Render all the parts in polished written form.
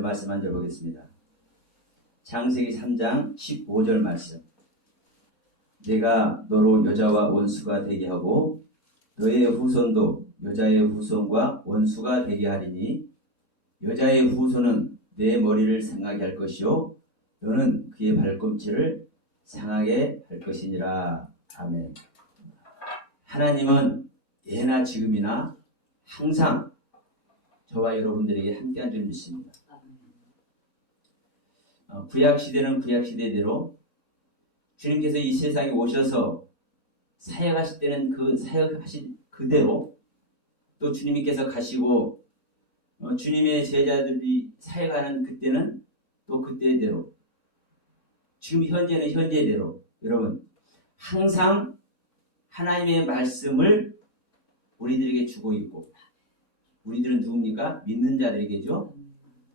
말씀 한 절 보겠습니다. 창세기 3장 15절 말씀. 내가 너로 여자와 원수가 되게 하고 너의 후손도 여자의 후손과 원수가 되게 하리니 여자의 후손은 내 머리를 상하게 할 것이요 너는 그의 발꿈치를 상하게 할 것이니라. 아멘. 하나님은 예나 지금이나 항상 저와 여러분들에게 함께한 줄 믿습니다. 구약시대는 구약시대대로 주님께서 이 세상에 오셔서 사역하실 때는 그 사역하신 그대로, 또 주님께서 가시고 주님의 제자들이 사역하는 그때는 또 그때대로, 지금 현재는 현재대로, 여러분 항상 하나님의 말씀을 우리들에게 주고 있고, 우리들은 누굽니까? 믿는 자들에게죠.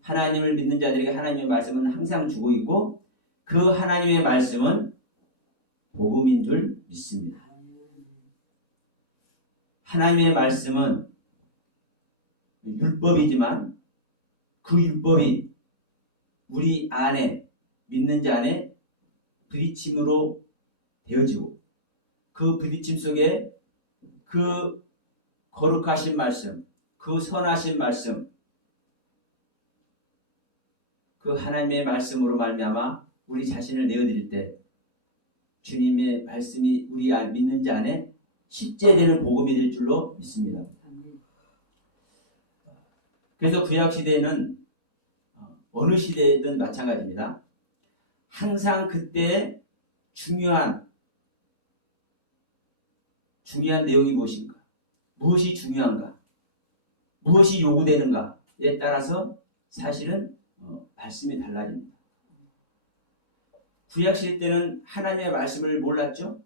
하나님을 믿는 자들에게 하나님의 말씀은 항상 주고 있고, 그 하나님의 말씀은 복음인 줄 믿습니다. 하나님의 말씀은 율법이지만 그 율법이 우리 안에, 믿는 자 안에 부딪힘으로 되어지고, 그 부딪힘 속에 그 거룩하신 말씀, 그 선하신 말씀, 그 하나님의 말씀으로 말미암아 우리 자신을 내어드릴 때 주님의 말씀이 우리 믿는 자 안에 실제되는 복음이 될 줄로 믿습니다. 그래서 구약시대에는 어느 시대든 마찬가지입니다. 항상 그때 중요한 내용이 무엇인가, 무엇이 중요한가, 무엇이 요구되는가에 따라서 사실은 말씀이 달라집니다. 구약시대 때는 하나님의 말씀을 몰랐죠.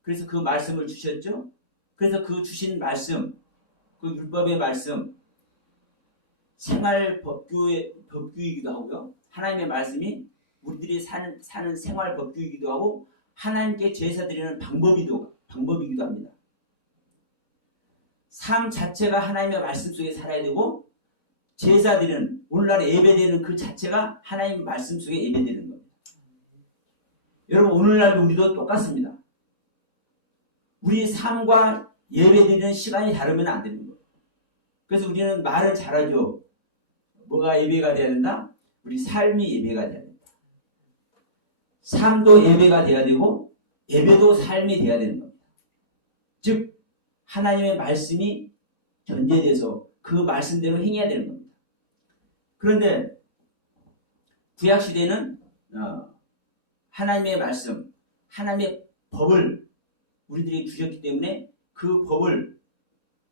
그래서 그 말씀을 주셨죠. 그래서 그 주신 말씀, 그 율법의 말씀, 생활 법규이기도 하고요. 하나님의 말씀이 우리들이 사는 생활 법규이기도 하고, 하나님께 제사 드리는 방법이기도 합니다. 삶 자체가 하나님의 말씀 속에 살아야 되고, 제사 드리는, 오늘날 예배드리는 그 자체가 하나님 말씀 속에 예배드리는 겁니다. 여러분, 오늘날 우리도 똑같습니다. 우리 삶과 예배드리는 시간이 다르면 안 되는 거예요. 그래서 우리는 말을 잘하죠. 뭐가 예배가 돼야 된다? 우리 삶이 예배가 돼야 된다. 삶도 예배가 돼야 되고, 예배도 삶이 돼야 되는 겁니다. 즉, 하나님의 말씀이 전제돼서 그 말씀대로 행해야 되는 겁니다. 그런데 구약시대는 하나님의 말씀, 하나님의 법을 우리들이 주셨기 때문에 그 법을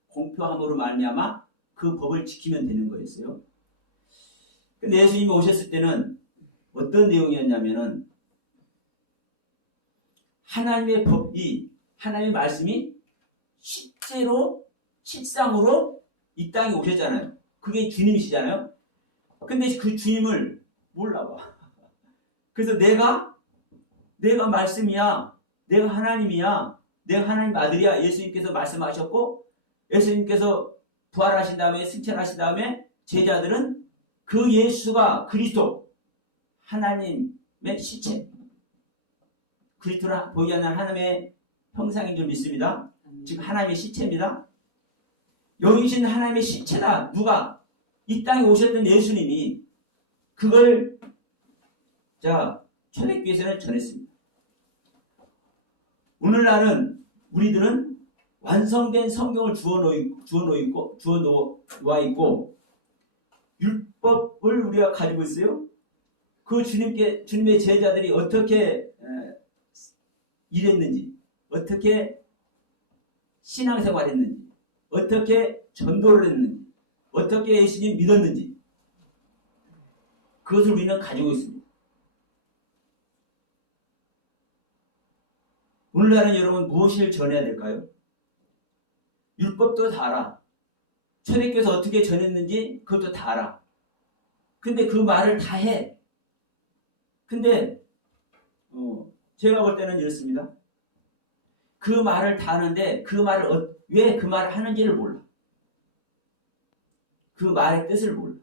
공표함으로 말미암아 그 법을 지키면 되는 거였어요. 근데 예수님이 오셨을 때는 어떤 내용이었냐면은, 하나님의 법이, 하나님의 말씀이 실제로 실상으로 이 땅에 오셨잖아요. 그게 주님이시잖아요. 근데 그 주님을 몰라봐. 그래서 내가 말씀이야, 내가 하나님이야, 내가 하나님 아들이야, 예수님께서 말씀하셨고, 예수님께서 부활하신 다음에, 승천하신 다음에 제자들은 그 예수가 그리스도, 하나님의 시체, 그리스도를 보이지 않는 하나님의 형상인 줄 믿습니다. 지금 하나님의 시체입니다. 여기 계신 하나님의 시체다. 누가? 이 땅에 오셨던 예수님이 그걸 초대교회에서는 전했습니다. 오늘날은 우리들은 완성된 성경을 주어놓아 있고 율법을 우리가 가지고 있어요. 그 주님의 제자들이 어떻게 일했는지, 어떻게 신앙생활 했는지, 어떻게 전도를 했는지, 어떻게 예수님 믿었는지, 그것을 우리는 가지고 있습니다. 오늘날은 여러분 무엇을 전해야 될까요? 율법도 다 알아. 초대교회에서 어떻게 전했는지 그것도 다 알아. 근데 그 말을 다 해. 근데 제가 볼 때는 이렇습니다. 그 말을 다 하는데 그 말을 왜 그 말을 하는지를 몰라. 그 말의 뜻을 몰라.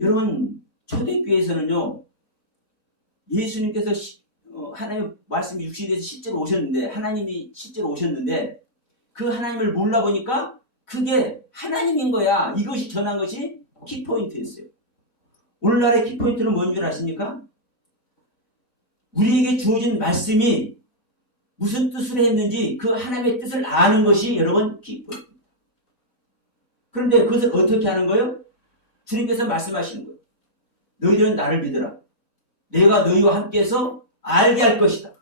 여러분 초대교회에서는요, 예수님께서 하나님의 말씀이 육신이 돼서 실제로 오셨는데, 하나님이 실제로 오셨는데 그 하나님을 몰라보니까 그게 하나님인 거야. 이것이 전한 것이 키포인트였어요. 오늘날의 키포인트는 뭔 줄 아십니까? 우리에게 주어진 말씀이 무슨 뜻으로 했는지 그 하나님의 뜻을 아는 것이 여러분 키포인트입니다. 그런데 그것을 어떻게 하는 거예요? 주님께서 말씀하시는 거예요. 너희들은 나를 믿어라. 내가 너희와 함께해서 알게 할 것이다.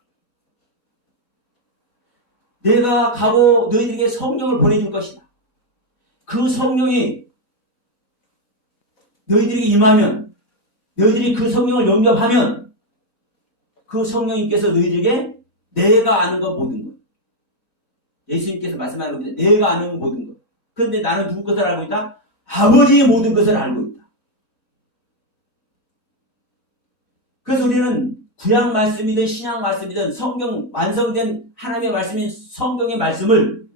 내가 가고 너희들에게 성령을 보내줄 것이다. 그 성령이 너희들에게 임하면, 너희들이 그 성령을 영접하면 그 성령님께서 너희들에게 내가 아는 것 모든 것, 예수님께서 말씀하는 겁니다. 내가 아는 모든 것. 그런데 나는 누구 것을 알고 있다? 아버지의 모든 것을 알고 있다. 그래서 우리는 구약 말씀이든 신약 말씀이든 성경 완성된 하나님의 말씀인 성경의 말씀을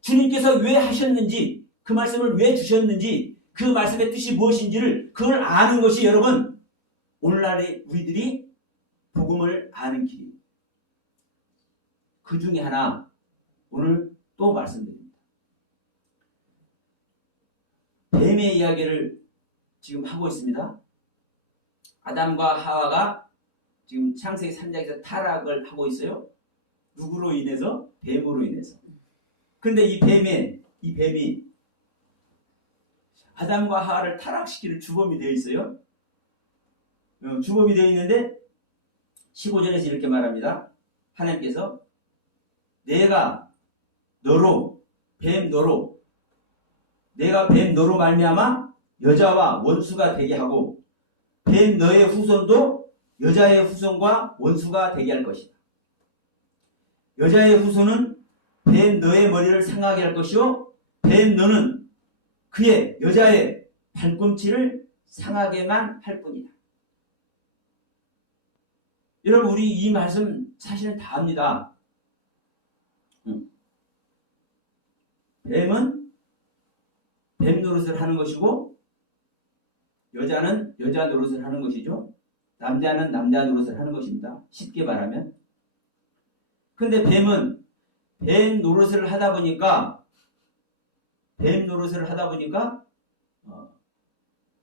주님께서 왜 하셨는지, 그 말씀을 왜 주셨는지, 그 말씀의 뜻이 무엇인지를 그걸 아는 것이 여러분 오늘날의 우리들이 복음을 아는 길입니다. 그 중에 하나 오늘 또 말씀드립니다. 뱀의 이야기를 지금 하고 있습니다. 아담과 하와가 지금 창세기 3장에서 타락을 하고 있어요. 누구로 인해서? 뱀으로 인해서. 그런데 이 뱀이 아담과 하와를 타락시키는 주범이 되어 있어요. 주범이 되어 있는데 15절에서 이렇게 말합니다. 하나님께서 내가 뱀 너로 말미암아 여자와 원수가 되게 하고 뱀 너의 후손도 여자의 후손과 원수가 되게 할 것이다. 여자의 후손은 뱀 너의 머리를 상하게 할 것이요 뱀 너는 그의 여자의 발꿈치를 상하게만 할 뿐이다. 여러분 우리 이 말씀 사실은 다 압니다. 뱀은 뱀 노릇을 하는 것이고 여자는 여자 노릇을 하는 것이죠. 남자는 남자 노릇을 하는 것입니다. 쉽게 말하면. 근데 뱀은 뱀 노릇을 하다 보니까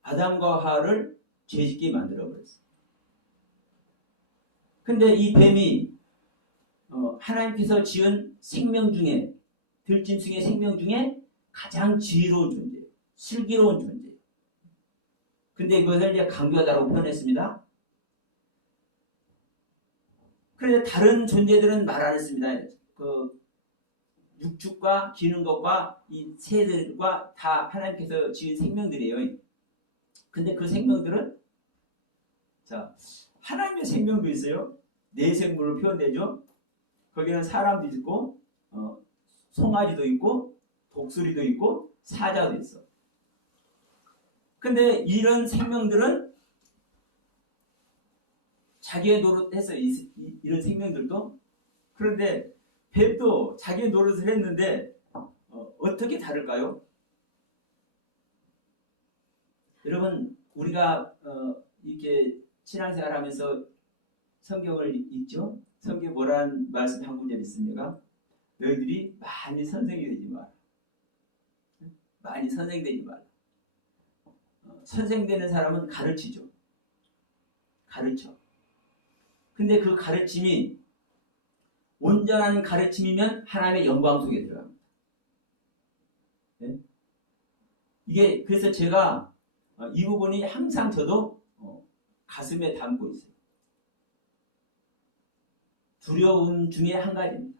아담과 하와를 죄짓게 만들어 버렸어요. 근데 이 뱀이 하나님께서 지은 생명 중에, 들짐승의 생명 중에 가장 지혜로운 존재예요. 슬기로운 존재예요. 근데 이것을 이제 강교하다고 표현했습니다. 그런데 다른 존재들은 말 안 했습니다. 그 육축과 기는 것과 이 새들과 다 하나님께서 지은 생명들이에요. 근데 그 생명들은 하나님의 생명도 있어요. 내생물로 표현되죠. 거기는 사람도 있고 송아지도 있고 독수리도 있고 사자도 있어. 근데 이런 생명들은 자기의 노릇했어요. 이런 생명들도. 그런데 뱀도 자기의 노릇을 했는데 어떻게 다를까요? 여러분 우리가 이렇게 신앙생활하면서 성경을 읽죠. 성경에 뭐라는 말씀 한 구절 있습니까? 너희들이 많이 선생이 되지 마라. 많이 선생이 되지 마라. 선생되는 사람은 가르치죠. 가르쳐. 근데 그 가르침이 온전한 가르침이면 하나님의 영광 속에 들어갑니다. 네? 이게 그래서 제가 이 부분이 항상 저도 가슴에 담고 있어요. 두려움 중에 한 가지입니다.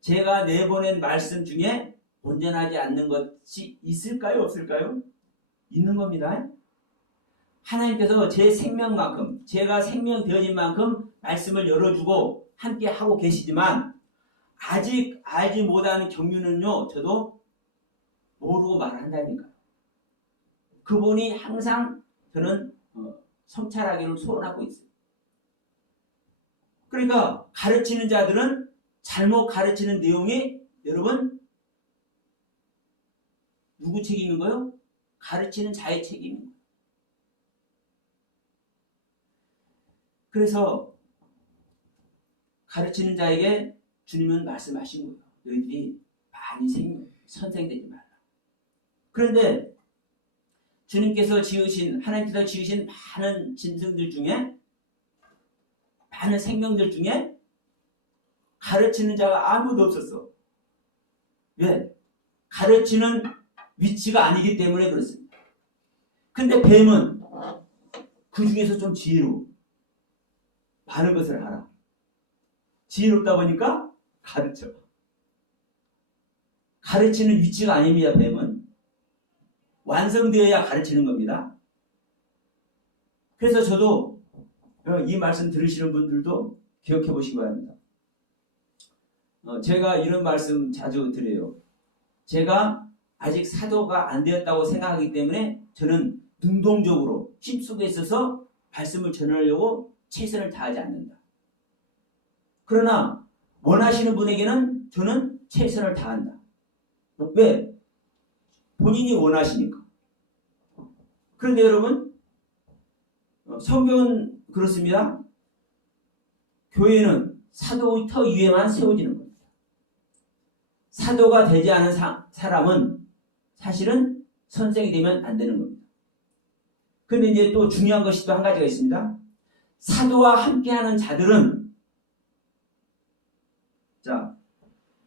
제가 내보낸 말씀 중에 온전하지 않는 것이 있을까요? 없을까요? 있는 겁니다. 하나님께서 제 생명만큼, 제가 생명 되어진 만큼 말씀을 열어주고 함께 하고 계시지만 아직 알지 못하는 경륜은요, 저도 모르고 말을 한다니까요. 그분이 항상 저는 성찰하기를 소원하고 있어요. 그러니까 가르치는 자들은 잘못 가르치는 내용이 여러분 누구 책임인 거요? 가르치는 자의 책임입니다. 그래서 가르치는 자에게 주님은 말씀하신 거예요. 너희들이 많이 선생되지 말라. 그런데 주님께서 하나님께서 지으신 많은 짐승들 중에, 많은 생명들 중에 가르치는 자가 아무도 없었어. 왜? 가르치는 위치가 아니기 때문에 그렇습니다. 근데 뱀은 그 중에서 좀 지혜로워. 많은 것을 알아. 지혜롭다 보니까 가르쳐. 가르치는 위치가 아닙니다. 뱀은 완성되어야 가르치는 겁니다. 그래서 저도 이 말씀 들으시는 분들도 기억해 보시기 바랍니다. 제가 이런 말씀 자주 드려요. 제가 아직 사도가 안 되었다고 생각하기 때문에 저는 능동적으로 힘쓰고 있어서 말씀을 전하려고 최선을 다하지 않는다. 그러나 원하시는 분에게는 저는 최선을 다한다. 왜? 본인이 원하시니까. 그런데 여러분, 성경은 그렇습니다. 교회는 사도의 터 위에만 세워지는 겁니다. 사도가 되지 않은 사람은 사실은 선생이 되면 안 되는 겁니다. 그런데 이제 또 중요한 것이 또 한 가지가 있습니다. 사도와 함께하는 자들은, 자,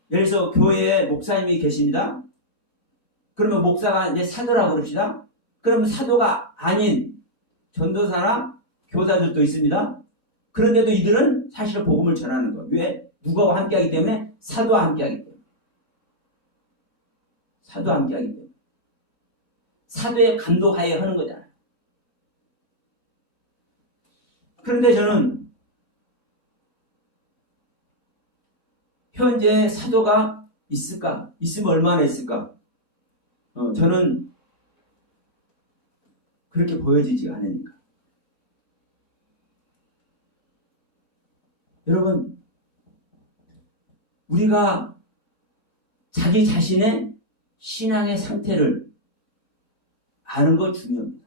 예를 들어서 교회에 목사님이 계십니다. 그러면 목사가 이제 사도라고 그럽시다. 그러면 사도가 아닌 전도사나 교사들도 있습니다. 그런데도 이들은 사실은 복음을 전하는 거예요. 왜? 누구와 함께하기 때문에? 사도와 함께하기 때문에. 사도와 함께하기 때문에. 사도의 감독하에 하는 거잖아요. 그런데 저는 현재 사도가 있을까? 있으면 얼마나 있을까? 저는 그렇게 보여지지 않으니까. 여러분, 우리가 자기 자신의 신앙의 상태를 아는 거 중요합니다.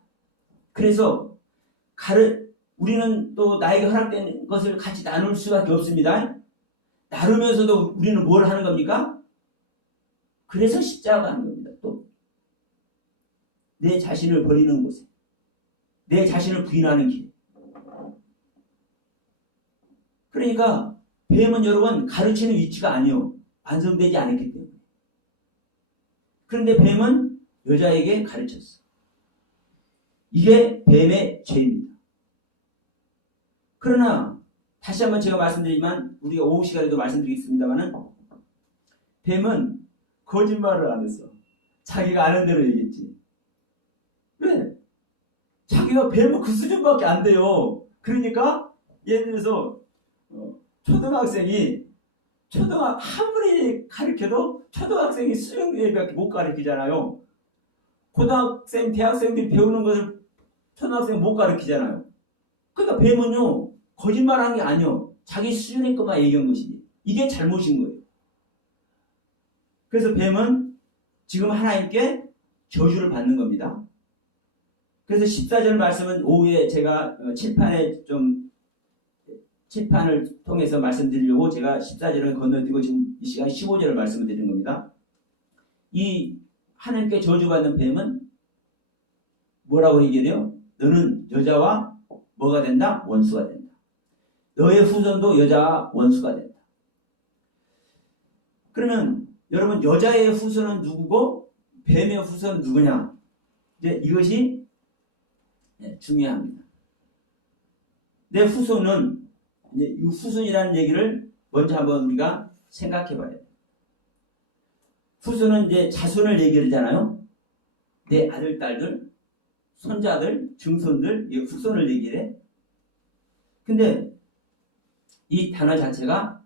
그래서 우리는 또 나에게 허락된 것을 같이 나눌 수밖에 없습니다. 나누면서도 우리는 뭘 하는 겁니까? 그래서 십자가가 하는 겁니다. 또 내 자신을 버리는 곳에, 내 자신을 부인하는 길. 그러니까 뱀은 여러분 가르치는 위치가 아니요, 완성되지 않았기 때문에. 그런데 뱀은 여자에게 가르쳤어. 이게 뱀의 죄입니다. 그러나 다시 한번 제가 말씀드리지만, 우리가 오후 시간에도 말씀드리겠습니다만은, 뱀은 거짓말을 안 했어. 자기가 아는 대로 얘기했지. 왜? 자기가 뱀은 그 수준밖에 안 돼요. 그러니까 예를 들어서 초등학생이 아무리 가르쳐도 초등학생이 수준에밖에 못 가르치잖아요. 고등학생, 대학생들이 배우는 것을 초등학생이 못 가르치잖아요. 그러니까 뱀은요, 거짓말한 게 아니요, 자기 수준의 것만 얘기한 것이지. 이게 잘못인 거예요. 그래서 뱀은 지금 하나님께 저주를 받는 겁니다. 그래서 14절 말씀은 오후에 제가 칠판을 통해서 말씀드리려고 제가 14절을 건너뛰고 지금 이 시간 15절을 말씀을 드리는 겁니다. 이 하나님께 저주받는 뱀은 뭐라고 얘기해요? 너는 여자와 뭐가 된다? 원수가 된다. 너의 후손도 여자와 원수가 된다. 그러면 여러분, 여자의 후손은 누구고 뱀의 후손은 누구냐? 이제 이것이 중요합니다. 내 후손은, 이제 이 후손이라는 얘기를 먼저 한번 우리가 생각해 봐야 돼요. 후손은 이제 자손을 얘기하잖아요. 내 아들, 딸들, 손자들, 증손들, 이 후손을 얘기해. 근데 이 단어 자체가,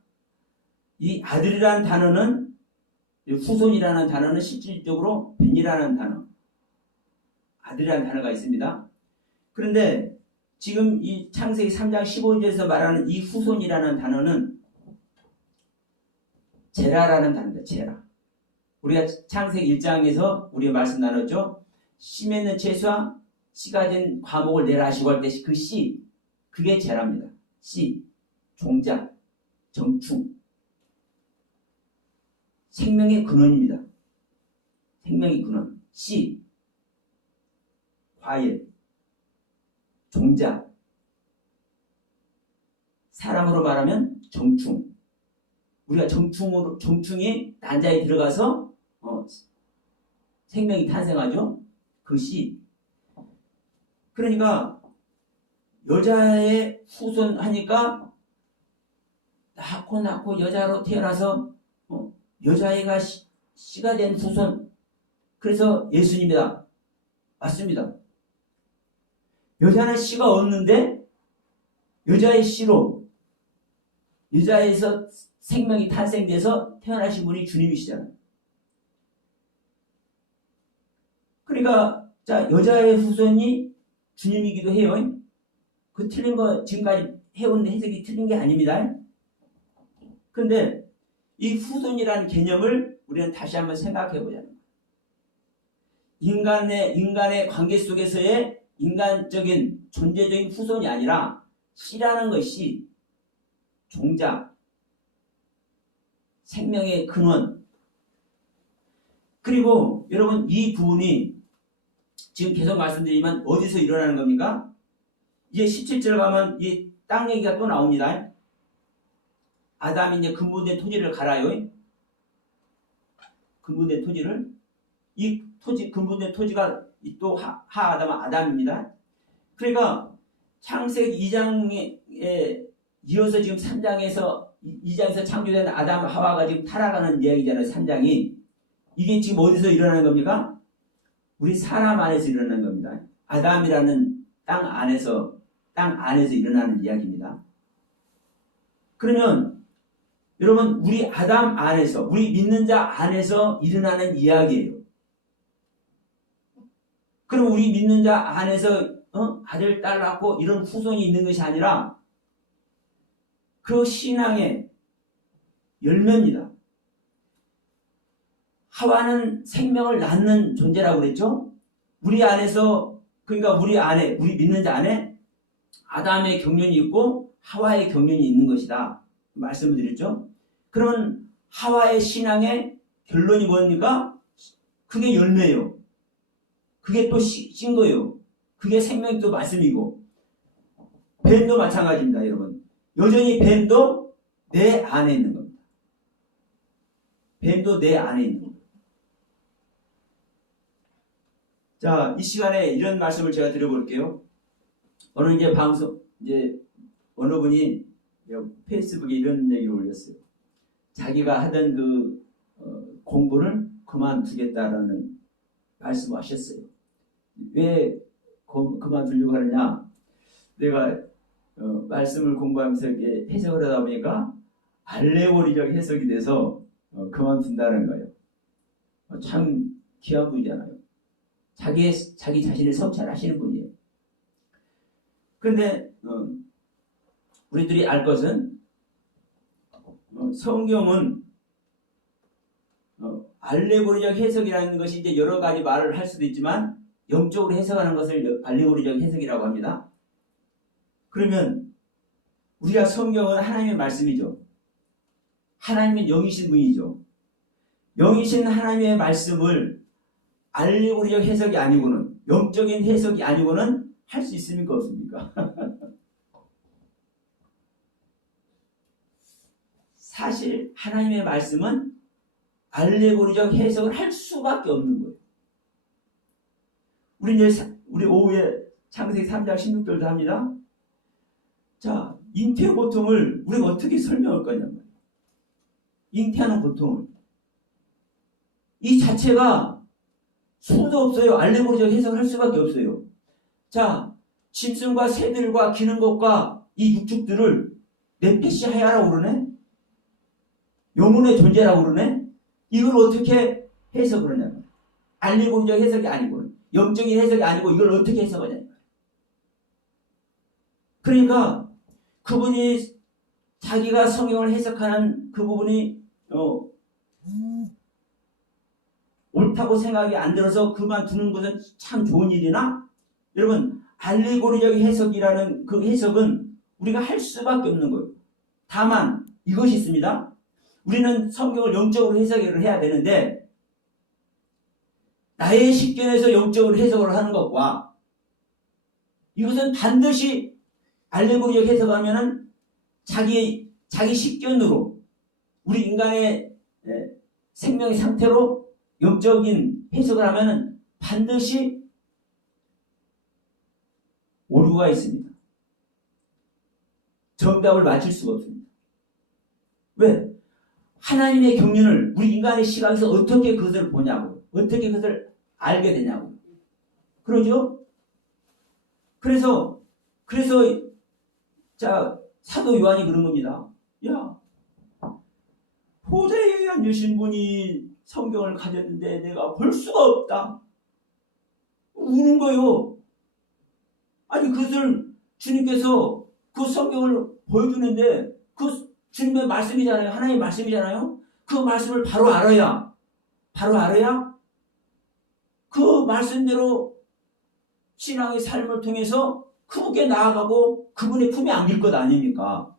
이 아들이라는 단어는, 후손이라는 단어는 실질적으로 벤이라는 단어, 아들이라는 단어가 있습니다. 그런데 지금 이 창세기 3장 15절에서 말하는 이 후손이라는 단어는 제라라는 단어입니다. 제라. 우리가 창세기 1장에서 우리가 말씀 나눴죠. 씨 맺는 채소와 씨 가진 과목을 내라 하시고 할 때 그 씨, 그게 제라입니다. 씨, 종자, 정충. 생명의 근원입니다. 생명의 근원. 씨, 과일, 종자. 사람으로 말하면 정충. 우리가 정충이 난자에 들어가서 생명이 탄생하죠. 그 씨. 그러니까 여자의 후손 하니까 낳고 여자로 태어나서 여자애가 씨가 된 후손. 그래서 예수님이다. 맞습니다. 여자는 씨가 없는데 여자의 씨로 여자에서 생명이 탄생돼서 태어나신 분이 주님이시잖아요. 그러니까 자, 여자의 후손이 주님이기도 해요. 그 틀린 거 지금까지 해온 해석이 틀린 게 아닙니다. 그런데 이 후손이라는 개념을 우리는 다시 한번 생각해 보자는 거예요. 인간의 관계 속에서의 인간적인 존재적인 후손이 아니라 씨라는 것이 종자, 생명의 근원. 그리고 여러분 이 부분이 지금 계속 말씀드리지만 어디서 일어나는 겁니까? 이제 17절 가면 이 땅 얘기가 또 나옵니다. 아담이 이제 근본된 토지를 갈아요. 근본된 토지를. 이 토지, 근본된 토지가 또 아담입니다. 그러니까 창세기 2장에 이어서 지금 3장에서 2장에서 창조된 아담 하와가 지금 타락하는 이야기잖아요. 3장이. 이게 지금 어디서 일어나는 겁니까? 우리 사람 안에서 일어나는 겁니다. 아담이라는 땅 안에서 일어나는 이야기입니다. 그러면 여러분 우리 아담 안에서 우리 믿는 자 안에서 일어나는 이야기예요. 그럼 우리 믿는 자 안에서 아들, 딸 낳고 이런 후손이 있는 것이 아니라 그 신앙의 열매입니다. 하와는 생명을 낳는 존재라고 그랬죠. 우리 안에서 그러니까 우리 믿는 자 안에 아담의 경륜이 있고 하와의 경륜이 있는 것이다 말씀을 드렸죠. 그러면 하와의 신앙의 결론이 뭡니까? 그게 열매예요. 그게 또 신 거예요. 그게 생명이 또 말씀이고 뱀도 마찬가지입니다. 여러분 여전히 뱀도 내 안에 있는 겁니다. 뱀도 내 안에 있는 겁니다. 자, 이 시간에 이런 말씀을 제가 드려볼게요. 어느 분이 페이스북에 이런 얘기를 올렸어요. 자기가 하던 공부를 그만두겠다라는 말씀을 하셨어요. 왜 그만두려고 하느냐? 내가 말씀을 공부하면서 이렇게 해석을 하다 보니까 알레고리적 해석이 돼서 그만둔다는 거예요. 참 귀한 분이잖아요. 자기 자신을 성찰하시는 분이에요. 그런데 우리들이 알 것은 성경은 알레고리적 해석이라는 것이 이제 여러 가지 말을 할 수도 있지만 영적으로 해석하는 것을 알레고리적 해석이라고 합니다. 그러면 우리가 성경은 하나님의 말씀이죠. 하나님은 영이신 분이죠. 영이신 하나님의 말씀을 알레고리적 해석이 아니고는 영적인 해석이 아니고는 할 수 있습니까? 없습니까? 사실 하나님의 말씀은 알레고리적 해석을 할 수밖에 없는 거예요. 우리 오후에 창세기 3장 16절도 합니다. 자, 잉태의 고통을 우리가 어떻게 설명할 거냐면 잉태하는 고통을 이 자체가 수도 없어요. 알레고리적 해석을 할 수밖에 없어요. 자, 짐승과 새들과 기는 것과 이 육축들을 네페시 하야라고 그러네? 영혼의 존재라고 그러네? 이걸 어떻게 해석을 하냐면 알레고리적 해석이 아니고 영적인 해석이 아니고 이걸 어떻게 해석하냐면 그러니까 그분이 자기가 성경을 해석하는 그 부분이 옳다고 생각이 안 들어서 그만두는 것은 참 좋은 일이나 여러분 알레고리적 해석이라는 그 해석은 우리가 할 수밖에 없는 거예요. 다만 이것이 있습니다. 우리는 성경을 영적으로 해석을 해야 되는데 나의 식견에서 영적으로 해석을 하는 것과 이것은 반드시 알레고리적 해석하면은 자기 식견으로 우리 인간의 생명의 상태로 영적인 해석을 하면은 반드시 오류가 있습니다. 정답을 맞출 수가 없습니다. 왜? 하나님의 경륜을 우리 인간의 시각에서 어떻게 그것을 보냐고, 어떻게 그것을 알게 되냐고. 그러죠? 그래서 자, 사도 요한이 그런 겁니다. 야, 보좌에 앉으신 분이 성경을 가졌는데 내가 볼 수가 없다. 우는 거요. 아니, 그것을 주님께서 그 성경을 보여주는데 그 주님의 말씀이잖아요. 하나님의 말씀이잖아요. 그 말씀을 바로 알아야 그 말씀대로 신앙의 삶을 통해서 그분께 나아가고 그분의 품에 안길 것 아닙니까?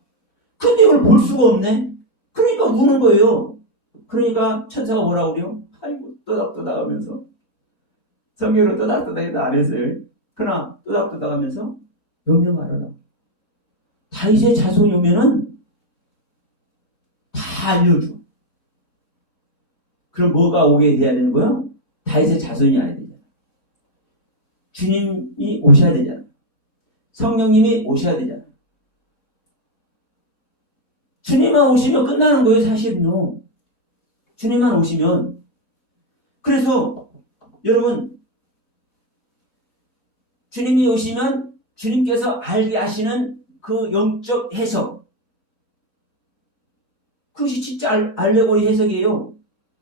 근데 이걸 볼 수가 없네. 그러니까 우는 거예요. 그러니까 천사가 뭐라고 그래요? 아이고, 또닥또닥하면서 성경으로 또닥또닥해도 안 했어요. 그러나 또닥또닥하면서 명령하라. 다윗의 자손이 오면은 다 알려줘. 그럼 뭐가 오게 돼야 되는 거예요? 다윗의 자손이 아야 되잖아. 주님이 오셔야 되잖아. 성령님이 오셔야 되잖아. 주님만 오시면 끝나는 거예요, 사실은요. 주님만 오시면. 그래서 여러분, 주님이 오시면 주님께서 알게 하시는 그 영적 해석, 그것이 진짜 알레고리 해석이에요.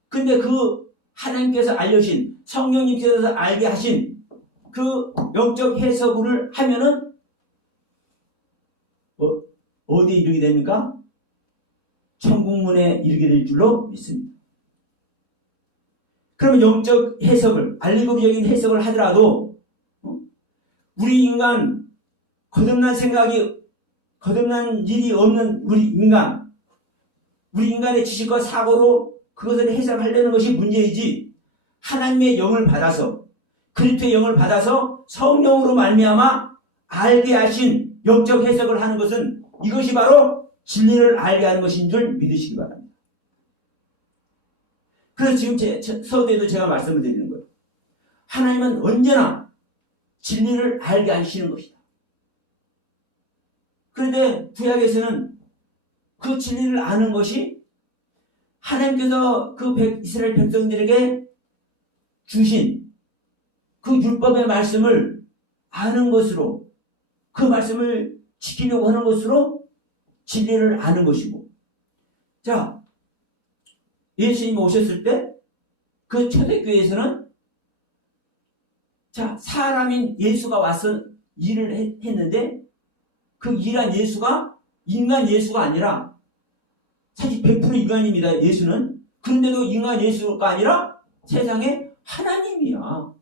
근데 그 하나님께서 알려주신, 성령님께서 알게 하신 그 영적 해석을 하면은 어디에 이르게 됩니까? 천국문에 이르게 될 줄로 믿습니다. 그러면 영적 해석을, 알레고리적인 해석을 하더라도 우리 인간, 거듭난 일이 없는 우리 인간의 지식과 사고로 그것을 해석하려는 것이 문제이지, 하나님의 영을 받아서, 그리스도의 영을 받아서 성령으로 말미암아 알게 하신 영적 해석을 하는 것은 이것이 바로 진리를 알게 하는 것인 줄 믿으시기 바랍니다. 그래서 지금 서두에도 제가 말씀을 드리는 거예요. 하나님은 언제나 진리를 알게 하시는 것이다. 그런데 구약에서는 그 진리를 아는 것이 하나님께서 그 이스라엘 백성들에게 주신 그 율법의 말씀을 아는 것으로, 그 말씀을 지키려고 하는 것으로 진리를 아는 것이고, 자, 예수님이 오셨을 때 그 초대교회에서는 자, 사람인 예수가 와서 일을 했는데 그 일한 예수가 인간 예수가 아니라, 사실 100% 인간입니다, 예수는. 그런데도 인간 예수가 아니라 세상에 하나님이야.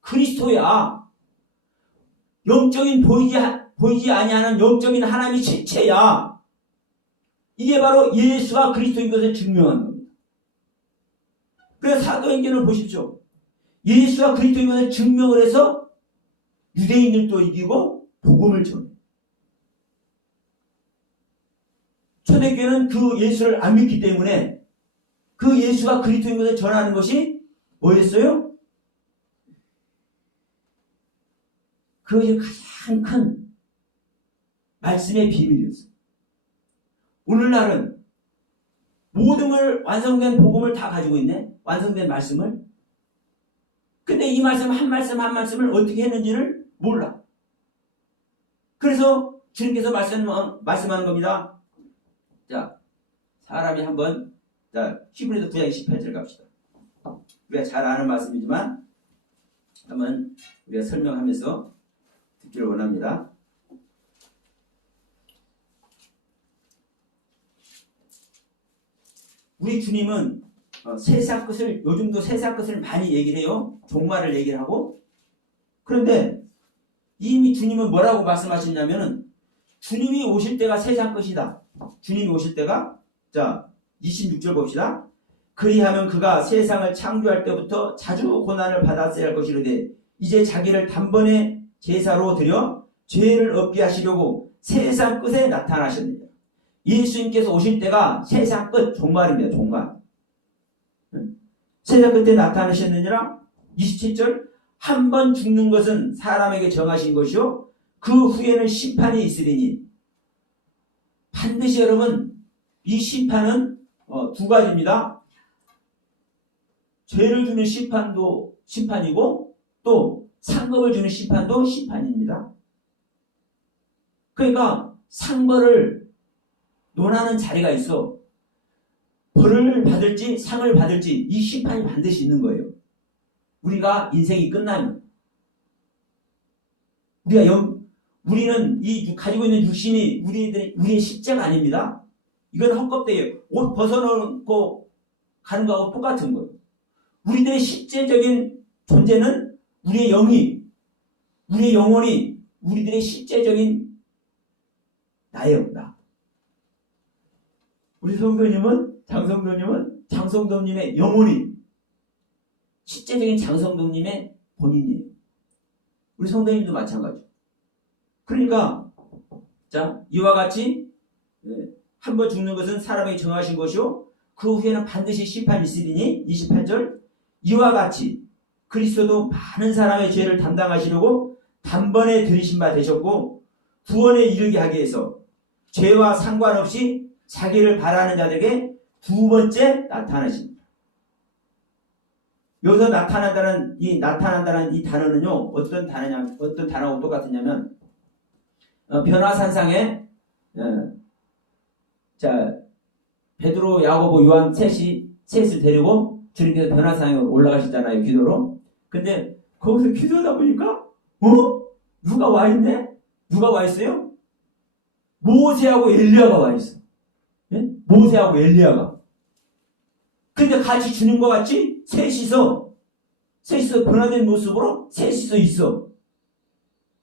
그리스도야. 영적인 보이지 아니하는 영적인 하나님의 실체야. 이게 바로 예수가 그리스도인 것을 증명하는 겁니다. 그래서 사도행전을 보십시오. 예수가 그리스도인 것을 증명을 해서 유대인들도 이기고 복음을 전해. 초대교회는 그 예수를 안 믿기 때문에 그 예수가 그리스도인 것을 전하는 것이 뭐였어요? 그것이 가장 큰 말씀의 비밀이었어요. 오늘날은 모든 걸 완성된 복음을 다 가지고 있네. 완성된 말씀을. 근데 이 말씀 한 말씀을 어떻게 했는지를 몰라. 그래서 주님께서 말씀하는 겁니다. 자, 사람이 한번, 자, 히브리서 9장 18절 갑시다. 우리가 잘 아는 말씀이지만 한번 우리가 설명하면서 듣기를 원합니다. 우리 주님은 세상 것을, 요즘도 세상 것을 많이 얘기를 해요. 종말을 얘기를 하고. 그런데 이미 주님은 뭐라고 말씀하셨냐면은 주님이 오실 때가 세상 끝이다. 주님이 오실 때가, 자 26절 봅시다. 그리하면 그가 세상을 창조할 때부터 자주 고난을 받았어야 할 것이로되 이제 자기를 단번에 제사로 드려 죄를 없게 하시려고 세상 끝에 나타나셨느니라. 예수님께서 오실 때가 세상 끝, 종말입니다. 종말. 세상 끝에 나타나셨느니라. 27절 한 번 죽는 것은 사람에게 정하신 것이요 그 후에는 심판이 있으리니. 반드시 여러분 이 심판은 두 가지입니다. 죄를 주는 심판도 심판이고 또 상급을 주는 심판도 심판입니다. 그러니까 상벌을 논하는 자리가 있어. 벌을 받을지 상을 받을지 이 심판이 반드시 있는 거예요. 우리가 인생이 끝나면 우리는 이 가지고 있는 육신이 우리의 십자가 아닙니다. 이건 헛껍데기예요. 옷 벗어놓고 가는 거하고 똑같은 거예요. 우리들의 실제적인 존재는 우리의 영혼이 우리들의 실제적인 나예요. 나. 우리 장성도님의 영혼이 실제적인 장성도님의 본인이에요. 우리 성도님도 마찬가지죠. 그러니까 자 이와 같이 한 번 죽는 것은 사람에게 정하신 것이요 그 후에는 반드시 심판이 있으리니. 28절 이와 같이 그리스도도 많은 사람의 죄를 담당하시려고 단번에 들이신 바 되셨고 구원에 이르게 하기 위해서 죄와 상관없이 자기를 바라는 자들에게 두 번째 나타나십니다. 여기서 나타난다는 이 단어는요 어떤 단어하고 똑같으냐면 변화산상에 자 베드로, 야고보, 요한 셋을 데리고 주님께서 변화산에 올라가시잖아요. 기도로. 근데 거기서 기도하다 보니까 누가 와 있네? 누가 와 있어요? 모세하고 엘리야가 와 있어. 예? 모세하고 엘리야가. 근데 같이 주님과 같이 셋이서 변화된 모습으로 셋이서 있어.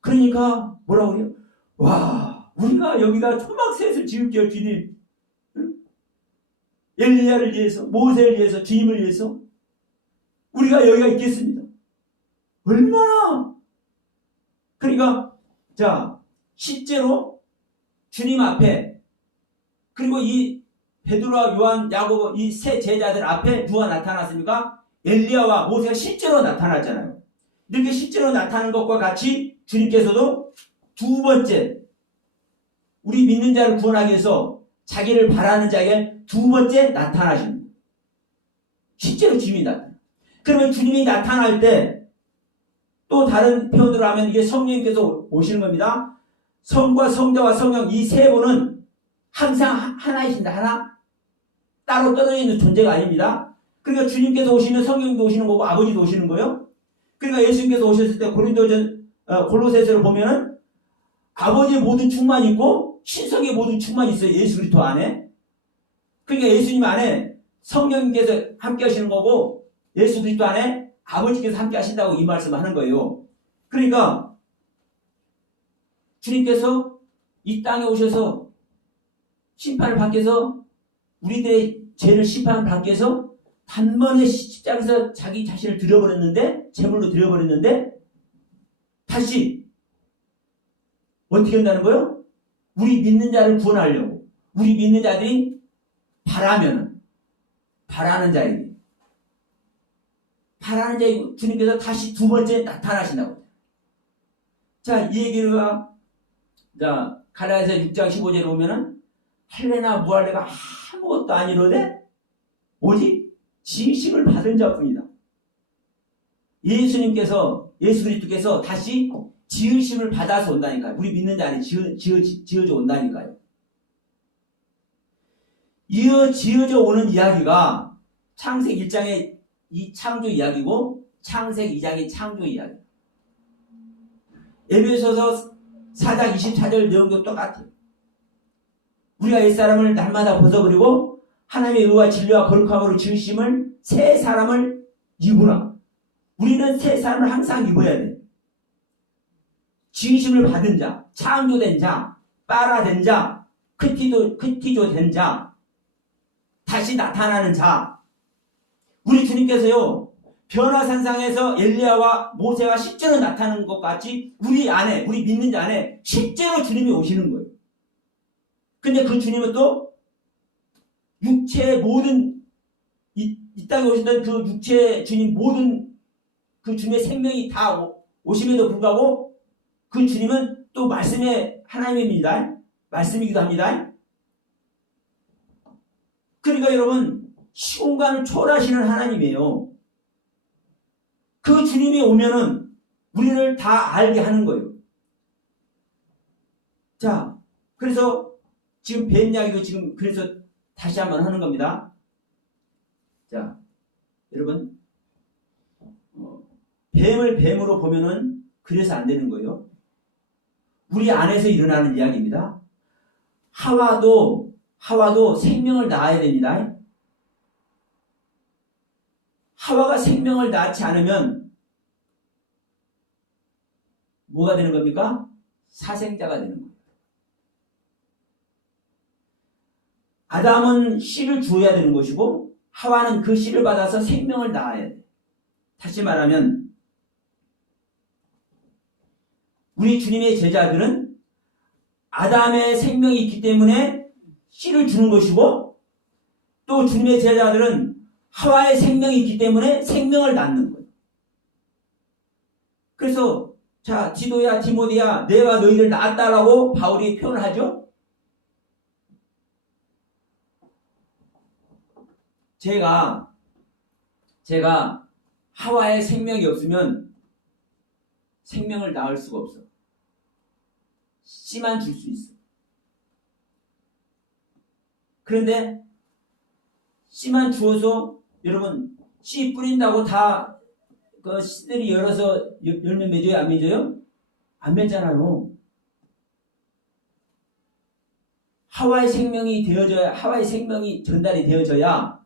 그러니까 뭐라고 그래요? 와, 우리가 여기다 초막셋을 지을게요, 주님. 엘리야를 위해서, 모세를 위해서, 주님을 위해서 우리가 여기가 있겠습니다. 얼마나. 그러니까 자 실제로 주님 앞에 그리고 이 베드로와 요한, 야고보 이 세 제자들 앞에 누가 나타났습니까? 엘리야와 모세가 실제로 나타났잖아요. 이렇게 실제로 나타나는 것과 같이 주님께서도 두 번째 우리 믿는 자를 구원하기 위해서 자기를 바라는 자에게 두 번째 나타나십니다. 실제로 주님이 나타나. 그러면 주님이 나타날 때 또 다른 표현으로 하면 이게 성령님께서 오시는 겁니다. 성과 성자와 성령 이 세 분은 항상 하나이신다. 하나. 따로 떨어져 있는 존재가 아닙니다. 그러니까 주님께서 오시면 성령님도 오시는 거고 아버지도 오시는 거예요. 그러니까 예수님께서 오셨을 때 골로새서를 보면은 아버지의 모든 충만이 있고 신성의 모든 충만이 있어요. 예수 그리스도 안에. 그러니까 예수님 안에 성령님께서 함께 하시는 거고 예수 그리스도 안에 아버지께서 함께 하신다고 이 말씀을 하는 거예요. 그러니까 주님께서 이 땅에 오셔서 심판을 받기 위해서 우리들의 죄를 심판받기 위해서 단번에 십자가에서 자기 자신을 드려버렸는데 제물로 드려버렸는데 다시 어떻게 한다는 거예요? 우리 믿는 자를 구원하려고 우리 믿는 자들이 바라는 자에게 주님께서 다시 두 번째 나타나신다고. 자, 이 얘기가 자 갈라디아서 6장 15절에 보면은 할례나 무할례가 아무것도 아니로되 오직 지으심을 받은 자뿐이다. 예수 그리스도께서 다시 지으심을 받아서 온다니까요. 우리 믿는 자 안에 지어져 온다니까요. 지어져 오는 이야기가 창세기 1장의 이 창조 이야기고 창세기 2장의 창조 이야기. 에베소서 4장 24절 내용도 똑같아요. 우리가 옛사람을 날마다 벗어버리고 하나님의 의와 진리와 거룩함으로 지으심을 새 사람을 입으라. 우리는 새 사람을 항상 입어야 돼. 지으심을 받은 자, 창조된 자, 빠라된 자, 크티조 된 자, 다시 나타나는 자. 우리 주님께서요, 변화산상에서 엘리야와 모세가 실제로 나타나는 것 같이 우리 안에, 우리 믿는 자 안에 실제로 주님이 오시는 거예요. 근데 그 주님은 또 육체의 모든, 이 땅에 오시던 그 육체의 주님 모든 그 주님의 생명이 다 오심에도 불구하고 그 주님은 또 말씀의 하나님입니다. 말씀이기도 합니다. 그러니까 여러분, 시공간을 초월하시는 하나님이에요. 그 주님이 오면은 우리를 다 알게 하는 거예요. 자, 그래서 지금 뱀 이야기도 지금 그래서 다시 한번 하는 겁니다. 자, 여러분, 뱀을 뱀으로 보면은 그래서 안 되는 거예요. 우리 안에서 일어나는 이야기입니다. 하와도 생명을 낳아야 됩니다. 하와가 생명을 낳지 않으면 뭐가 되는 겁니까? 사생자가 되는 거예요. 아담은 씨를 주어야 되는 것이고 하와는 그 씨를 받아서 생명을 낳아야 돼요. 다시 말하면 우리 주님의 제자들은 아담의 생명이 있기 때문에 씨를 주는 것이고 또 주님의 제자들은 하와의 생명이 있기 때문에 생명을 낳는 거예요. 그래서 자, 디도야, 디모데야, 내가 너희를 낳았다라고 바울이 표현을 하죠. 제가 하와의 생명이 없으면 생명을 낳을 수가 없어. 씨만 줄 수 있어. 그런데 씨만 주어서 여러분 씨 뿌린다고 다 그 씨들이 열어서 열매 맺어요? 안 맺어요? 안 맺잖아요. 하와의 생명이 되어져야, 하와의 생명이 전달이 되어져야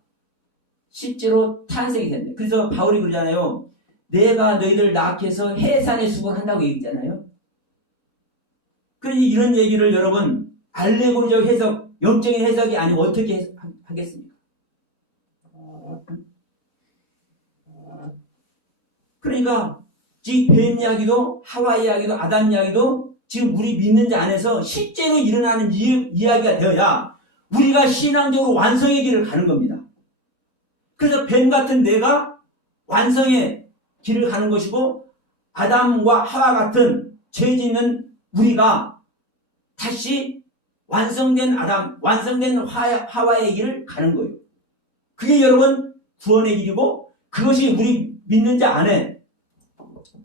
실제로 탄생이 된다. 그래서 바울이 그러잖아요. 내가 너희들 낳게 해서 해산의 수고를 한다고 얘기했잖아요. 그러니 이런 얘기를 여러분 알레고리적 해석, 영적인 해석이 아니고 어떻게 하겠습니까? 그러니까 지금 뱀 이야기도 하와 이야기도 아담 이야기도 지금 우리 믿는 자 안에서 실제로 일어나는 이야기가 되어야 우리가 신앙적으로 완성의 길을 가는 겁니다. 그래서 뱀 같은 내가 완성의 길을 가는 것이고 아담과 하와 같은 죄 짓는 우리가 다시 완성된 아담, 완성된 하와의 길을 가는 거예요. 그게 여러분 구원의 길이고 그것이 우리 믿는 자 안에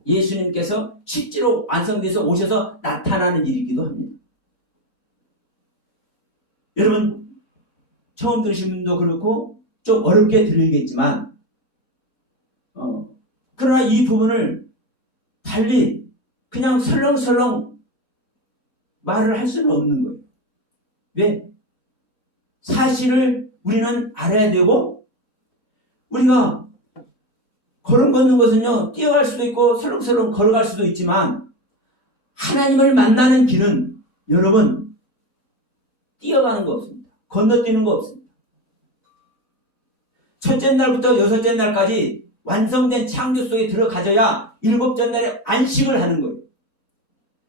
예수님께서 실제로 완성돼서 오셔서 나타나는 일이기도 합니다. 여러분 처음 들으신 분도 그렇고 좀 어렵게 들리겠지만 그러나 이 부분을 달리 그냥 설렁설렁 말을 할 수는 없는 거예요. 왜? 사실을 우리는 알아야 되고 우리가 걸음 걷는 것은요 뛰어갈 수도 있고 설렁설렁 걸어갈 수도 있지만 하나님을 만나는 길은 여러분 뛰어가는 거 없습니다. 건너뛰는 거 없습니다. 첫째 날부터 여섯째 날까지 완성된 창조 속에 들어가져야 일곱째 날에 안식을 하는 거예요.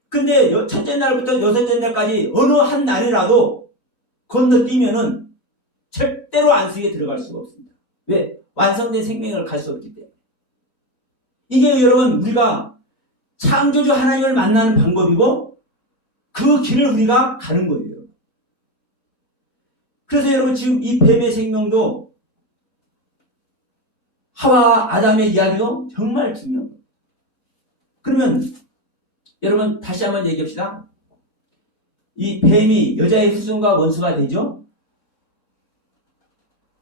근데 첫째 날부터 여섯째 날까지 어느 한 날이라도 건너뛰면은 절대로 안식에 들어갈 수가 없습니다. 왜? 완성된 생명을 갈 수 없기 때문에. 이게 여러분 우리가 창조주 하나님을 만나는 방법이고 그 길을 우리가 가는 거예요. 그래서 여러분 지금 이 뱀의 생명도 하와 아담의 이야기도 정말 중요합니다. 그러면 여러분 다시 한번 얘기합시다. 이 뱀이 여자의 후손과 원수가 되죠.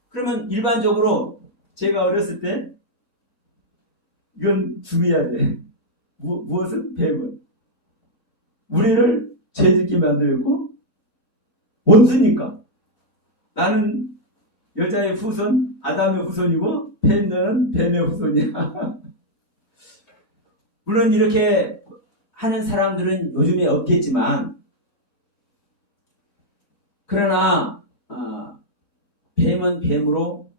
그러면 일반적으로 제가 어렸을 때 이건 주의해야 돼. 무엇은? 뱀은 우리를 죄짓게 만들고 원수니까 나는 여자의 후손 아담의 후손이고 뱀은 뱀의 후손이야. 물론 이렇게 하는 사람들은 요즘에 없겠지만 그러나 뱀은 뱀으로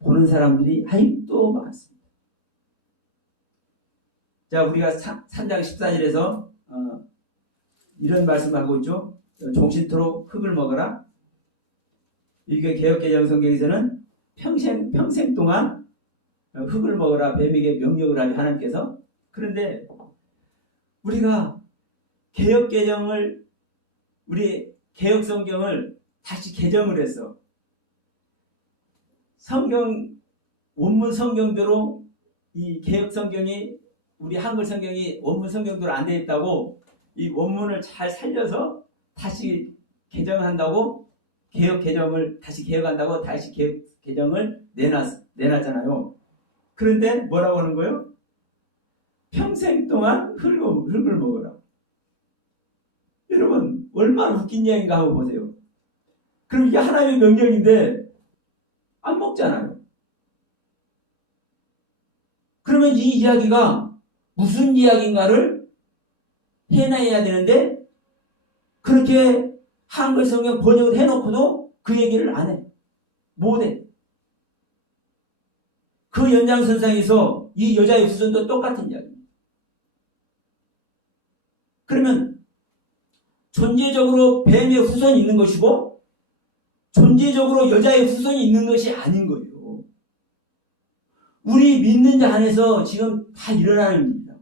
보는 사람들이 아직도 많습니다. 자, 우리가 3장 14절에서 이런 말씀하고 있죠. 종신토록 흙을 먹어라. 이게 개역개정 성경에서는 평생 동안 흙을 먹어라 뱀에게 명령을 하죠, 하나님께서. 그런데 우리가 개역개정을, 우리 개역성경을 다시 개정을 했어. 성경, 원문 성경대로 이 개역성경이, 우리 한글 성경이 원문 성경대로 안 되어 있다고 이 원문을 잘 살려서 다시 개정한다고, 개역 개정을 다시 개혁한다고 다시 개역 개정을 내놨잖아요. 그런데 뭐라고 하는 거예요? 평생 동안 흙을 먹어라. 여러분, 얼마나 웃긴 이야기인가 한번 보세요. 그럼 이게 하나님의 명령인데 안 먹잖아요. 그러면 이 이야기가 무슨 이야기인가를 해놔야 되는데, 그렇게 한글 성경 번역을 해놓고도 그 얘기를 안 해. 못해. 그 연장선상에서 이 여자의 후손도 똑같은 이야기입니다. 그러면 존재적으로 뱀의 후손이 있는 것이고 존재적으로 여자의 후손이 있는 것이 아닌 거예요. 우리 믿는 자 안에서 지금 다 일어나는 일입니다.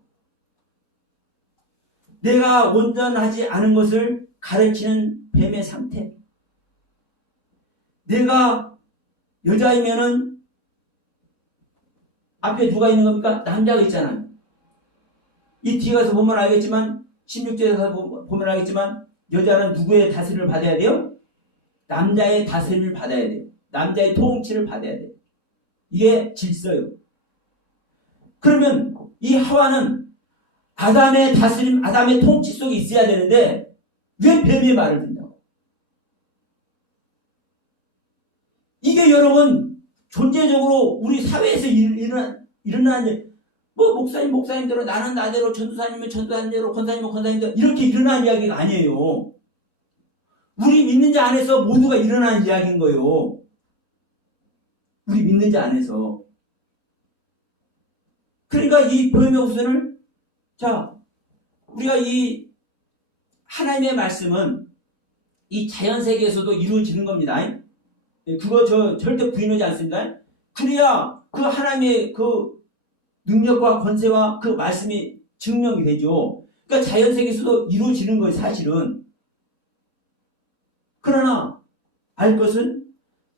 내가 온전하지 않은 것을 가르치는 뱀의 상태. 내가 여자이면은 앞에 누가 있는 겁니까? 남자가 있잖아요. 이 뒤에 가서 보면 알겠지만, 16절에 가서 보면 알겠지만, 여자는 누구의 다스림을 받아야 돼요? 남자의 다스림을 받아야 돼요. 남자의 통치를 받아야 돼요. 이게 질서예요. 그러면 이 하와는 아담의 다스림, 아담의 통치 속에 있어야 되는데 왜 뱀의 말을 듣냐고. 이게 여러분 존재적으로 우리 사회에서 일어나는, 뭐 목사님대로, 나는 나대로, 전도사님은 전도사님대로, 권사님은 권사님대로 이렇게 일어나는 이야기가 아니에요. 우리 믿는 자 안에서 모두가 일어나는 이야기인 거예요. 우리 믿는 자 안에서. 그러니까 이 뱀의 후손을, 자, 우리가 이 하나님의 말씀은 이 자연세계에서도 이루어지는 겁니다. 그거 절대 부인하지 않습니다. 그래야 그 하나님의 그 능력과 권세와 그 말씀이 증명이 되죠. 그러니까 자연세계에서도 이루어지는 거예요, 사실은. 그러나 알 것은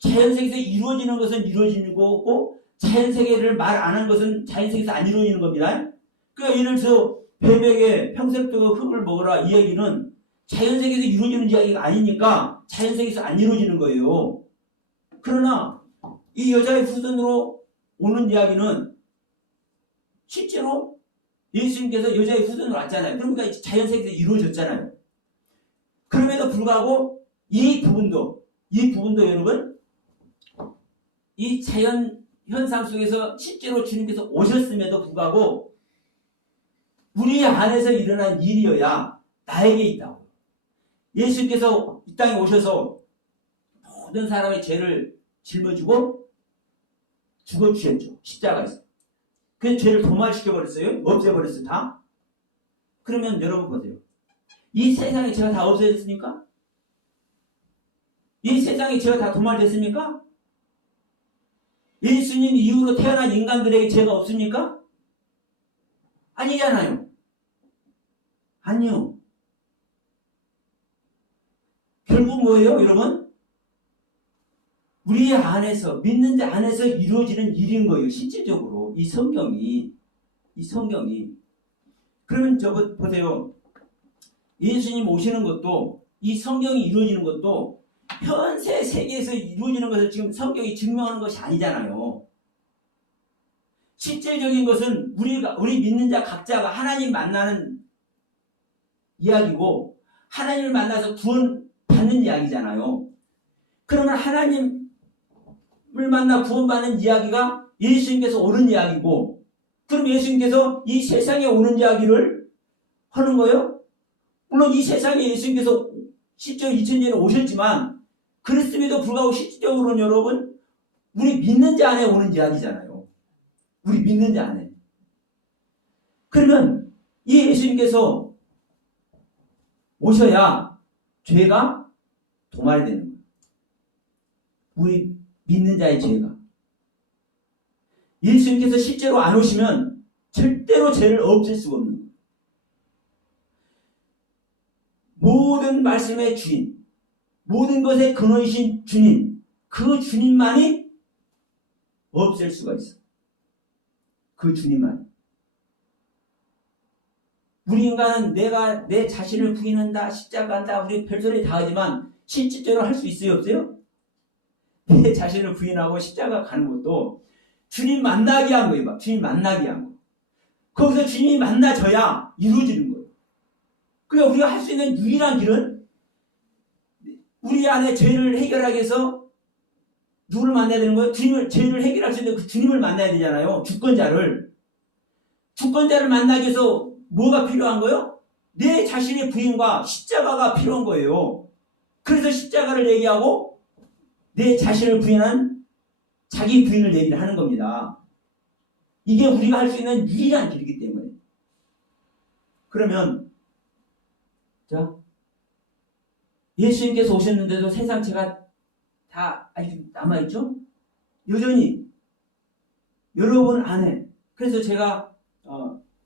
자연세계에서 이루어지는 것은 이루어지는 거고, 자연세계를 말 안 한 것은 자연세계에서 안 이루어지는 겁니다. 그러니까 예를 들어서 뱀에게 평생 동안 흙을 먹으라, 이 얘기는 자연세계에서 이루어지는 이야기가 아니니까 자연세계에서 안 이루어지는 거예요. 그러나 이 여자의 후손으로 오는 이야기는 실제로 예수님께서 여자의 후손으로 왔잖아요. 그러니까 자연세계에서 이루어졌잖아요. 그럼에도 불구하고 이 부분도 여러분, 이 자연 현상 속에서 실제로 주님께서 오셨음에도 불구하고 우리 안에서 일어난 일이어야 나에게 있다고. 예수님께서 이 땅에 오셔서 모든 사람의 죄를 짊어지고 죽어주셨죠. 십자가에서. 그 죄를 도말시켜버렸어요. 없애버렸어요. 다. 그러면 여러분 보세요. 이 세상에 죄가 다 없어졌습니까? 이 세상에 죄가 다 도말됐습니까? 예수님 이후로 태어난 인간들에게 죄가 없습니까? 아니잖아요. 아니요. 결국 뭐예요, 여러분? 우리 안에서, 믿는 자 안에서 이루어지는 일인 거예요, 실질적으로. 이 성경이. 그러면 저거 보세요. 예수님 오시는 것도, 이 성경이 이루어지는 것도 현세 세계에서 이루어지는 것을 지금 성경이 증명하는 것이 아니잖아요. 실질적인 것은 우리 믿는 자 각자가 하나님 만나는 이야기고, 하나님을 만나서 구원 받는 이야기잖아요. 그러면 하나님을 만나 구원받는 이야기가 예수님께서 오는 이야기고, 그럼 예수님께서 이 세상에 오는 이야기를 하는 거예요? 물론 이 세상에 예수님께서 실제로 2000년에 오셨지만 그랬음에도 불구하고 실질적으로는 여러분 우리 믿는 자 안에 오는 제안이잖아요. 우리 믿는 자 안에. 그러면 이 예수님께서 오셔야 죄가 도말이 되는 거예요. 우리 믿는 자의 죄가. 예수님께서 실제로 안 오시면 절대로 죄를 없앨 수가 없는 거예요. 모든 말씀의 주인, 모든 것의 근원이신 주님, 그 주님만이 없앨 수가 있어요. 그 주님만. 우리 인간은 내가 내 자신을 부인한다, 십자가 한다, 우리 별소리 다 하지만 실질적으로 할 수 있어요, 없어요? 내 자신을 부인하고 십자가 가는 것도 주님 만나게 한 거예요. 주님 만나게 한 거. 거기서 주님이 만나져야 이루어지는 거예요. 그러니까 우리가 할 수 있는 유일한 길은 우리 안에 죄를 해결하기 위해서 누구를 만나야 되는 거예요? 주님을, 죄를 해결할 수 있는 그 주님을 만나야 되잖아요. 주권자를. 주권자를 만나기 위해서 뭐가 필요한 거예요? 내 자신의 부인과 십자가가 필요한 거예요. 그래서 십자가를 얘기하고 내 자신을 부인한 자기 부인을 얘기를 하는 겁니다. 이게 우리가 할 수 있는 유일한 길이기 때문에. 그러면 자, 예수님께서 오셨는데도 세상 죄가 다 아직 남아있죠? 여전히 여러분 안에. 그래서 제가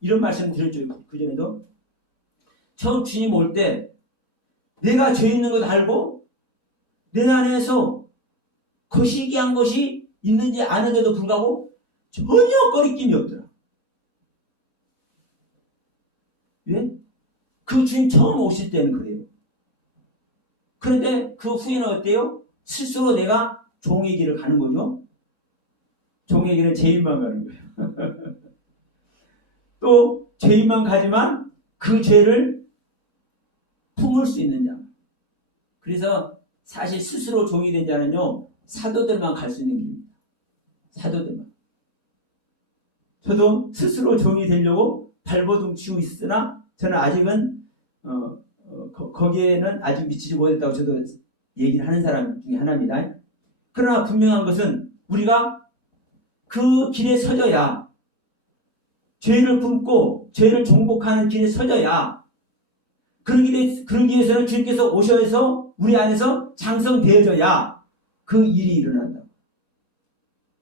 이런 말씀 드렸죠. 그전에도. 처음 주님 올 때 내가 죄 있는 것 알고 내 안에서 거시기한 것이 있는지 아는데도 불구하고 전혀 꺼리낌이 없더라. 왜? 그 주님 처음 오실 때는 그래요. 그런데 그 후에는 어때요? 스스로 내가 종의 길을 가는 거죠. 종의 길은 죄인만 가는 거예요. 또 죄인만 가지만 그 죄를 품을 수 있는 자. 그래서 사실 스스로 종이 된 자는요, 사도들만 갈 수 있는 길입니다. 사도들만. 저도 스스로 종이 되려고 발버둥 치고 있으나 저는 아직은 거기에는 아직 미치지 못했다고 저도 얘기를 하는 사람 중에 하나입니다. 그러나 분명한 것은 우리가 그 길에 서져야, 죄를 품고 죄를 정복하는 길에 서져야, 그러기 위해서는 주님께서 오셔서 우리 안에서 장성되어져야 그 일이 일어난다.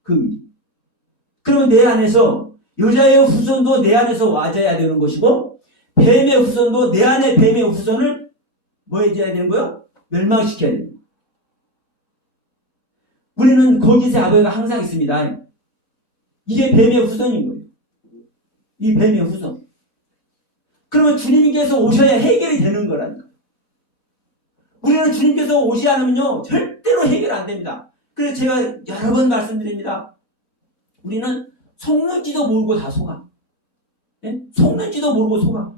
그 일이. 그러면 내 안에서 여자의 후손도 내 안에서 와줘야 되는 것이고, 뱀의 후손도 내 안에 뱀의 후손을 뭐 해줘야 되는 거예요? 멸망시켜야 됩니다. 우리는 거짓의 아버지가 항상 있습니다. 이게 뱀의 후손인 거예요. 이 뱀의 후손. 그러면 주님께서 오셔야 해결이 되는 거라니까. 우리는 주님께서 오지 않으면요, 절대로 해결 안 됩니다. 그래서 제가 여러 번 말씀드립니다. 우리는 속는지도 모르고 다 속아. 네? 속는지도 모르고 속아.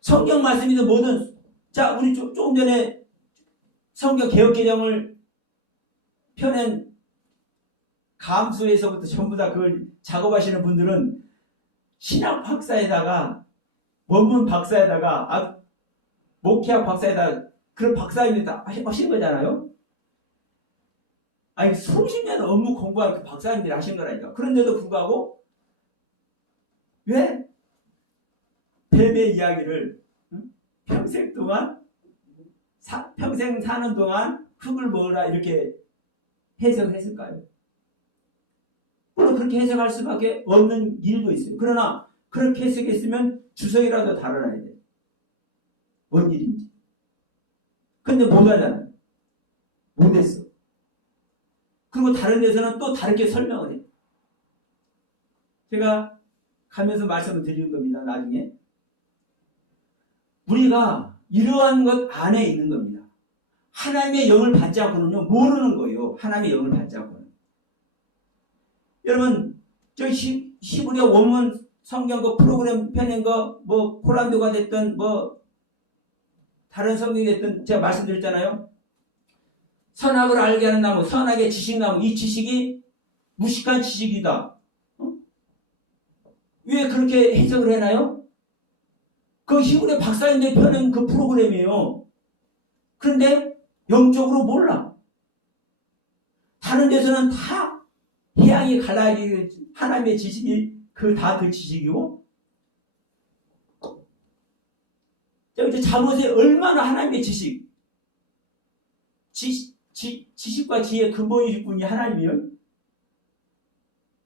성경 말씀이든 뭐든. 자, 우리 조금 전에 성경 개역개정을 펴낸 감수에서부터 전부 다 그걸 작업하시는 분들은 신학 박사에다가, 원문 박사에다가, 목회학 박사에다가 그런 박사입니다 하신 거잖아요. 아니, 수십 년 업무 공부한 그 박사님들이 하신 거라니까. 그런데도 불구하고 왜 뱀의 이야기를 평생 동안 평생 사는 동안 흙을 먹으라 이렇게 해석했을까요? 물론 그렇게 해석할 수밖에 없는 일도 있어요. 그러나 그렇게 해석했으면 주석이라도 달아놔야 돼요. 뭔 일인지. 근데 못하잖아요. 못했어. 그리고 다른 데서는 또 다르게 설명을 해요. 제가 가면서 말씀을 드리는 겁니다. 나중에. 우리가 이러한 것 안에 있는 겁니다. 하나님의 영을 받지 않고는요, 모르는 거예요. 하나님의 영을 받지 않고는. 여러분, 저 히브리어 원문 성경 그 프로그램 펴낸 거, 뭐, 코란도가 됐든, 뭐, 다른 성경이 됐든, 제가 말씀드렸잖아요. 선악을 알게 하는 나무, 선악의 지식나무, 이 지식이 무식한 지식이다. 왜 그렇게 해석을 해나요? 그 히브리 박사님들이 펴낸 그 프로그램이에요. 그런데 영적으로 몰라. 다른 데서는 다 해양이 갈라지고 하나님의 지식이 다 그 지식이고, 이제 잠언에 얼마나 하나님의 지식과 지혜의 근본이신 분이 하나님이에요.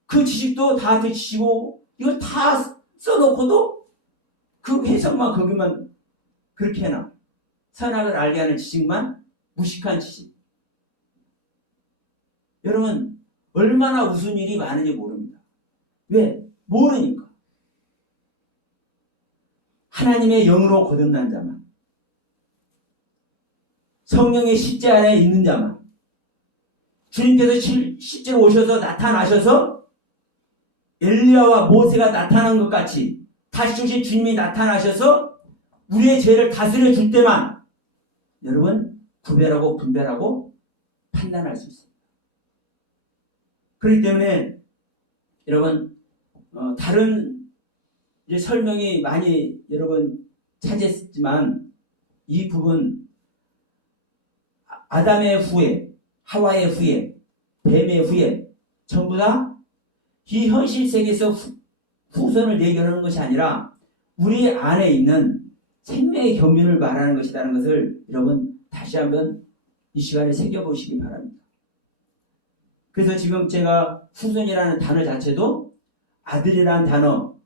그 지식도 다 그 지식이고, 이걸 다 써놓고도 그 해석만 거기만 그렇게 해놔. 선악을 알게 하는 지식만 무식한 지식. 여러분, 얼마나 우스운 일이 많은지 모릅니다. 왜? 모르니까. 하나님의 영으로 거듭난 자만, 성령의 십자 안에 있는 자만, 주님께서 실제로 오셔서 나타나셔서 엘리야와 모세가 나타난 것 같이 다시 오신 주님이 나타나셔서 우리의 죄를 다스려 줄 때만 여러분 구별하고 분별하고 판단할 수 있습니다. 그렇기 때문에 여러분 다른 이제 설명이 많이 여러분 차지했지만 이 부분 아담의 후에, 하와의 후에, 뱀의 후에 전부 다 이 현실 세계에서 후손을 내결하는 것이 아니라 우리 안에 있는 생명의 경륜을 말하는 것이라는 것을 여러분 다시 한번 이 시간에 새겨보시기 바랍니다. 그래서 지금 제가 후손이라는 단어 자체도 아들이라는 단어,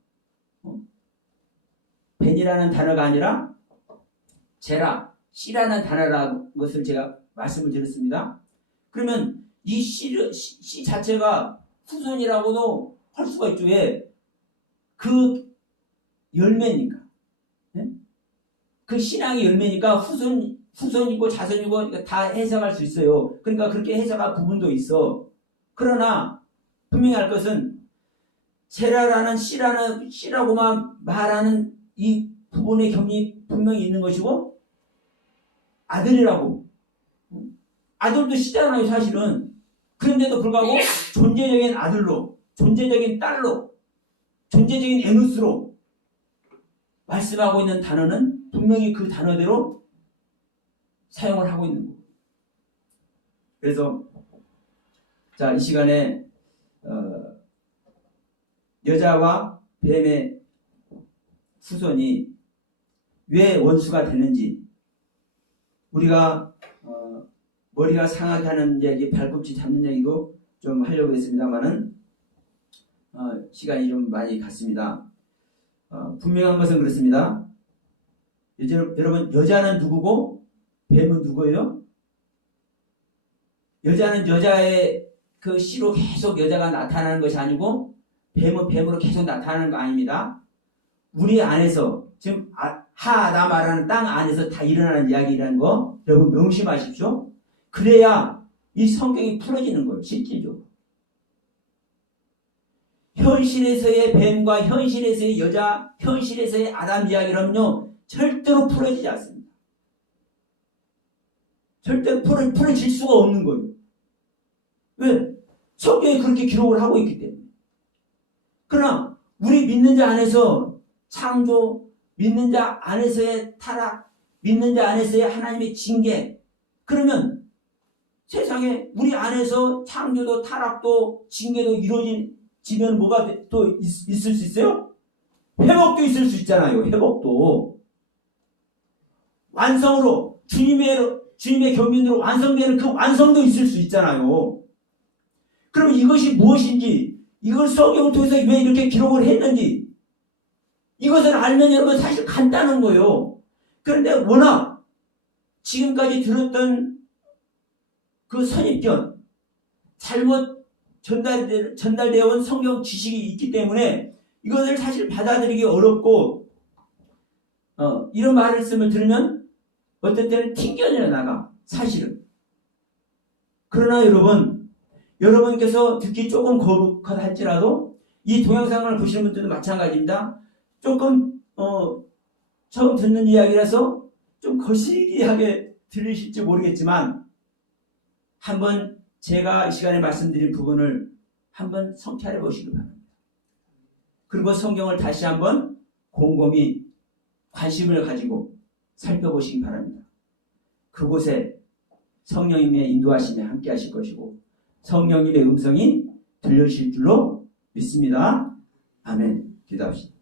벤이라는 단어가 아니라 제라, 씨라는 단어라는 것을 제가 말씀을 드렸습니다. 그러면 이 씨 자체가 후손이라고도 할 수가 있죠. 왜? 그 열매니까. 네? 그 신앙의 열매니까 후손이고 자손이고 다 해석할 수 있어요. 그러니까 그렇게 해석할 부분도 있어. 그러나 분명히 알 것은 제라라는 씨라고만 말하는 이 부분의 경이 분명히 있는 것이고 아들이라고. 아들도 씨잖아요, 사실은. 그런데도 불구하고 존재적인 아들로, 존재적인 딸로, 존재적인 에누스로 말씀하고 있는 단어는 분명히 그 단어대로 사용을 하고 있는 거예요. 그래서 자, 이 시간에 여자와 뱀의 후손이 왜 원수가 됐는지 우리가 머리가 상하게 하는 얘기, 발꿈치 잡는 얘기도 좀 하려고 했습니다만은 시간이 좀 많이 갔습니다. 분명한 것은 그렇습니다. 여러분, 여자는 누구고 뱀은 누구예요? 여자는 여자의 그 씨로 계속 여자가 나타나는 것이 아니고 뱀은 뱀으로 계속 나타나는 거 아닙니다. 우리 안에서 지금 하나 말하는 땅 안에서 다 일어나는 이야기라는 거 여러분 명심하십시오. 그래야 이 성경이 풀어지는 거예요. 실질적으로. 현실에서의 뱀과 현실에서의 여자, 현실에서의 아담 이야기라면요 절대로 풀어지지 않습니다. 절대로 풀어질 수가 없는 거예요. 왜? 성경이 그렇게 기록을 하고 있기 때문에. 그러나 우리 믿는 자 안에서 창조, 믿는 자 안에서의 타락, 믿는 자 안에서의 하나님의 징계, 그러면 세상에 우리 안에서 창조도 타락도 징계도 이루어지면 뭐가 또 있을 수 있어요? 회복도 있을 수 있잖아요. 회복도. 완성으로 주님의 경륜으로 완성되는 그 완성도 있을 수 있잖아요. 그럼 이것이 무엇인지, 이걸 성경을 통해서 왜 이렇게 기록을 했는지, 이것을 알면 여러분 사실 간단한 거예요. 그런데 워낙 지금까지 들었던 그 선입견, 잘못 전달되어 온 성경 지식이 있기 때문에 이것을 사실 받아들이기 어렵고, 이런 말씀을 들으면 어떤 때는 튕겨져 나가, 사실은. 그러나 여러분께서 듣기 조금 거북하다 할지라도 이 동영상을 보시는 분들도 마찬가지입니다. 조금 처음 듣는 이야기라서 좀 거시기하게 들리실지 모르겠지만 한번 제가 이 시간에 말씀드린 부분을 한번 성찰해 보시기 바랍니다. 그리고 성경을 다시 한번 곰곰이 관심을 가지고 살펴보시기 바랍니다. 그곳에 성령님의 인도하심에 함께 하실 것이고 성령님의 음성이 들려주실 줄로 믿습니다. 아멘. 기도합시다.